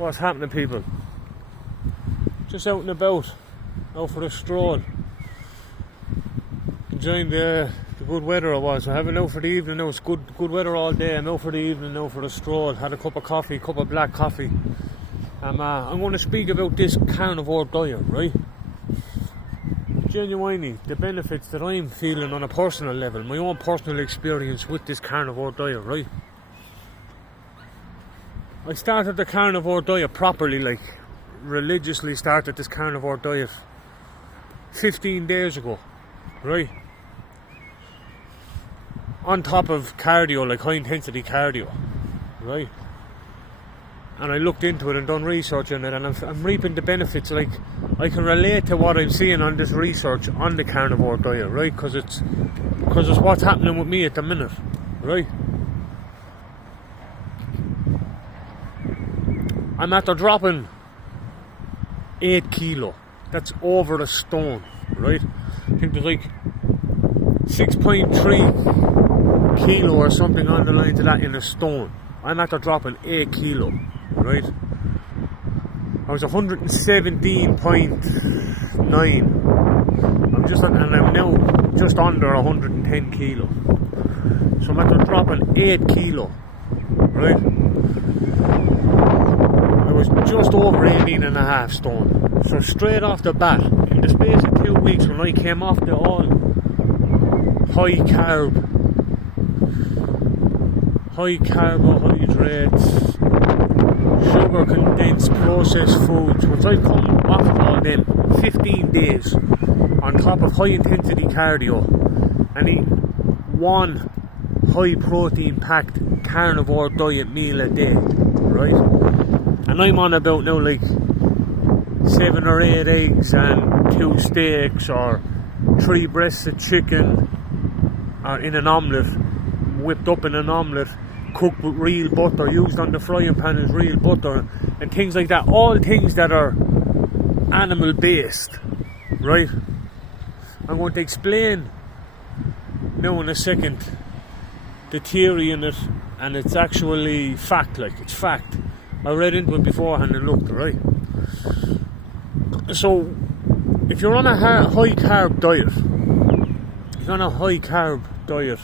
What's happening, people? Just out and about, out for a stroll. Enjoying the good weather it was. I'm having out for the evening now. It's good weather all day. I'm out for the evening now for a stroll. Had a cup of coffee, cup of black coffee. I'm going to speak about this carnivore diet, right? Genuinely, the benefits that I'm feeling on a personal level, my own personal experience with this carnivore diet, right? I started the carnivore diet properly, like religiously started this carnivore diet 15 days ago, right? On top of cardio, like high intensity cardio, right? And I looked into it and done research on it, and I'm reaping the benefits. Like, I can relate to what I'm seeing on this research on the carnivore diet, right? Because it's what's happening with me at the minute, right? I'm after dropping 8 kilo. That's over a stone, right? I think there's like 6.3 kilo or something on the lines of that in a stone. I'm after dropping 8 kilo, right? I was 117.9. And I'm now just under 110 kilo. So I'm after dropping 8 kilo, right? I was just over 18.5 stone. So straight off the bat, in the space of 2 weeks, when I came off the all high carbohydrates, sugar condensed processed foods, once I've come off of all them 15 days on top of high intensity cardio and eat one high protein packed carnivore diet meal a day, right? And I'm on about now like 7 or 8 eggs and 2 steaks or 3 breasts of chicken or in an omelette, whipped up in an omelette, cooked with real butter, used on the frying pan as real butter, and things like that. All things that are animal based, right? I'm going to explain now in a second the theory in it, and it's actually fact, like it's fact. I read into it beforehand and looked, right? So, if you're on a high carb diet,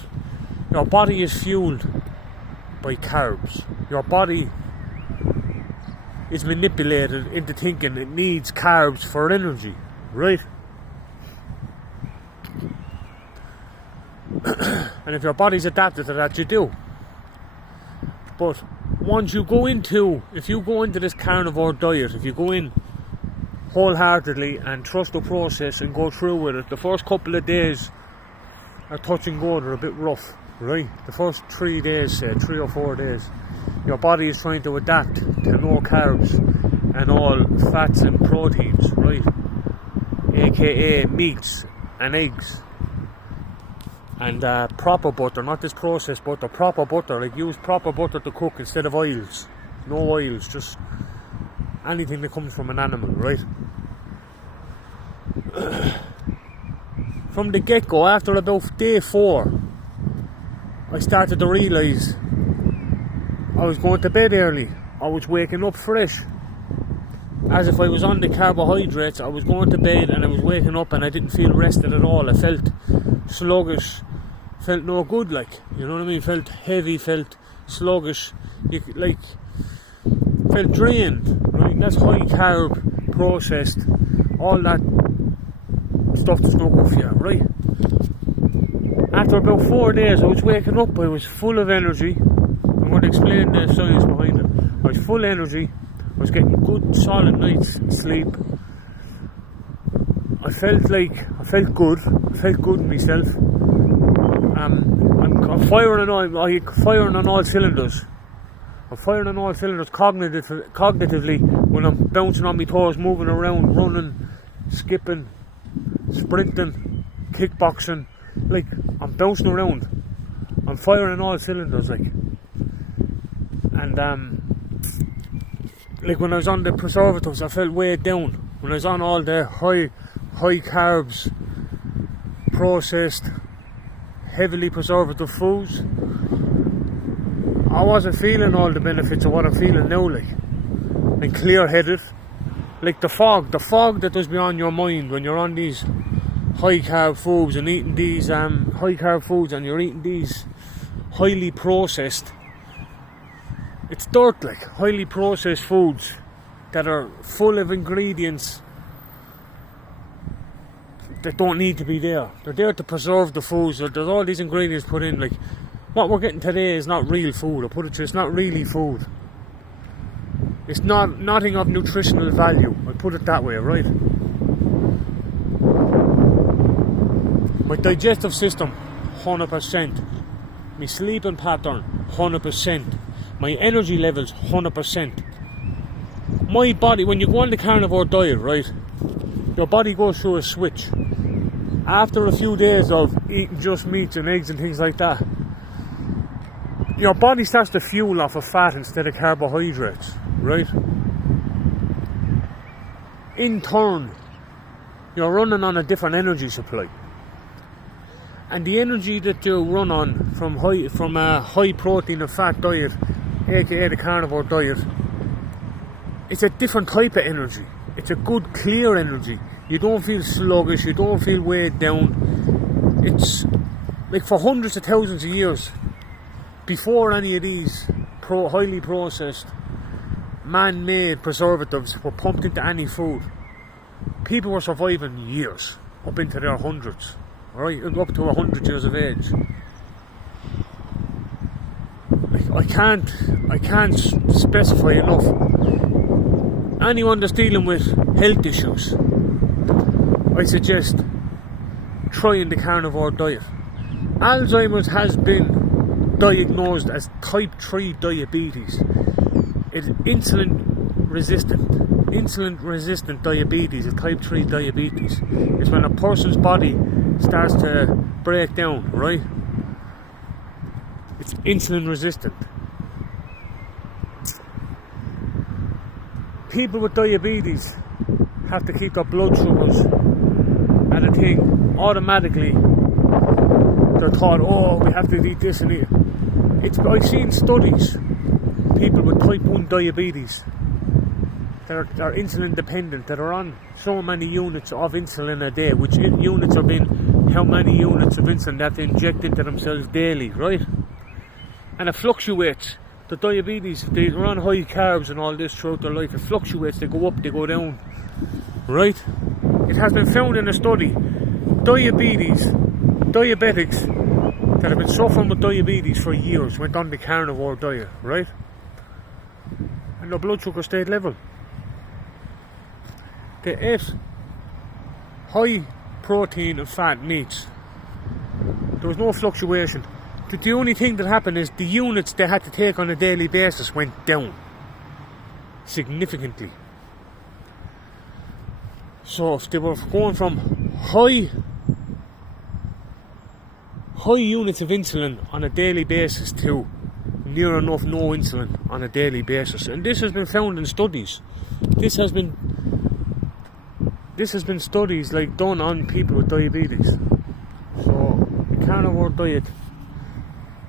your body is fueled by carbs. Your body is manipulated into thinking it needs carbs for energy, right? And if your body's adapted to that, you do. But if you go into this carnivore diet, if you go in wholeheartedly and trust the process and go through with it, the first couple of days are touch and go, they're a bit rough, right? The first 3 days, say 3 or 4 days, your body is trying to adapt to no carbs and all fats and proteins, right? AKA meats and eggs and proper butter, not this processed butter, proper butter. Like, use proper butter to cook instead of oils. No oils, just anything that comes from an animal, right? From the get-go, after about day 4, I started to realise I was going to bed early. I was waking up fresh, as if I was on the carbohydrates. I was going to bed and I was waking up and I didn't feel rested at all. I felt sluggish, felt no good, like, you know what I mean? Felt heavy, felt sluggish, felt drained, right? That's high carb, processed, all that stuff that's no good for you, right? After about 4 days, I was waking up, I was full of energy. I'm going to explain the science behind it. I was full of energy, I was getting good solid nights sleep. I felt good in myself. I'm firing on all cylinders. I'm firing on all cylinders cognitively, when I'm bouncing on my toes, moving around, running, skipping, sprinting, kickboxing. Like, I'm bouncing around. I'm firing on all cylinders, like. And like, when I was on the preservatives, I felt weighed down. When I was on all the high carbs, processed, heavily preservative foods, I wasn't feeling all the benefits of what I'm feeling now, like. and clear-headed. Like the fog that does be on your mind when you're on these high carb foods and eating these high carb foods, and you're eating these highly processed, it's dirt, like highly processed foods that are full of ingredients that don't need to be there. They're there to preserve the foods. There's all these ingredients put in. Like what we're getting today is not real food. I put it to you, it's not really food. It's nothing of nutritional value. I put it that way, right? My digestive system, 100%. My sleeping pattern, 100%. My energy levels, 100%. My body, when you go on the carnivore diet, right, your body goes through a switch. After a few days of eating just meats and eggs and things like that, your body starts to fuel off of fat instead of carbohydrates, right? In turn, you're running on a different energy supply. And the energy that you run on from a high protein and fat diet, aka the carnivore diet, it's a different type of energy. It's a good, clear energy. You don't feel sluggish, you don't feel weighed down. It's like for hundreds of thousands of years, before any of these highly processed, man-made preservatives were pumped into any food, people were surviving years, up into their hundreds, right, up to 100 years of age. I can't specify enough. Anyone that's dealing with health issues, I suggest trying the carnivore diet. Alzheimer's has been diagnosed as type 3 diabetes. It's insulin resistant diabetes is type 3 diabetes. It's when a person's body starts to break down, right? It's insulin resistant. People with diabetes have to keep their blood sugars at a thing. Automatically they're taught, oh, we have to eat this and eat. I've seen studies, people with type 1 diabetes that are insulin dependent, that are on so many units of insulin a day, which units have been how many units of insulin that they inject into themselves daily, right? And it fluctuates. The diabetes, if they're on high carbs and all this throughout their life, it fluctuates, they go up, they go down, right? It has been found in a study, diabetics that have been suffering with diabetes for years went on the carnivore diet, right? And their blood sugar stayed level. They ate high protein and fat meats. There was no fluctuation. The only thing that happened is the units they had to take on a daily basis went down significantly. So if they were going from high units of insulin on a daily basis to near enough no insulin on a daily basis, and this has been found in studies. This has been studies like done on people with diabetes. So the carnivore diet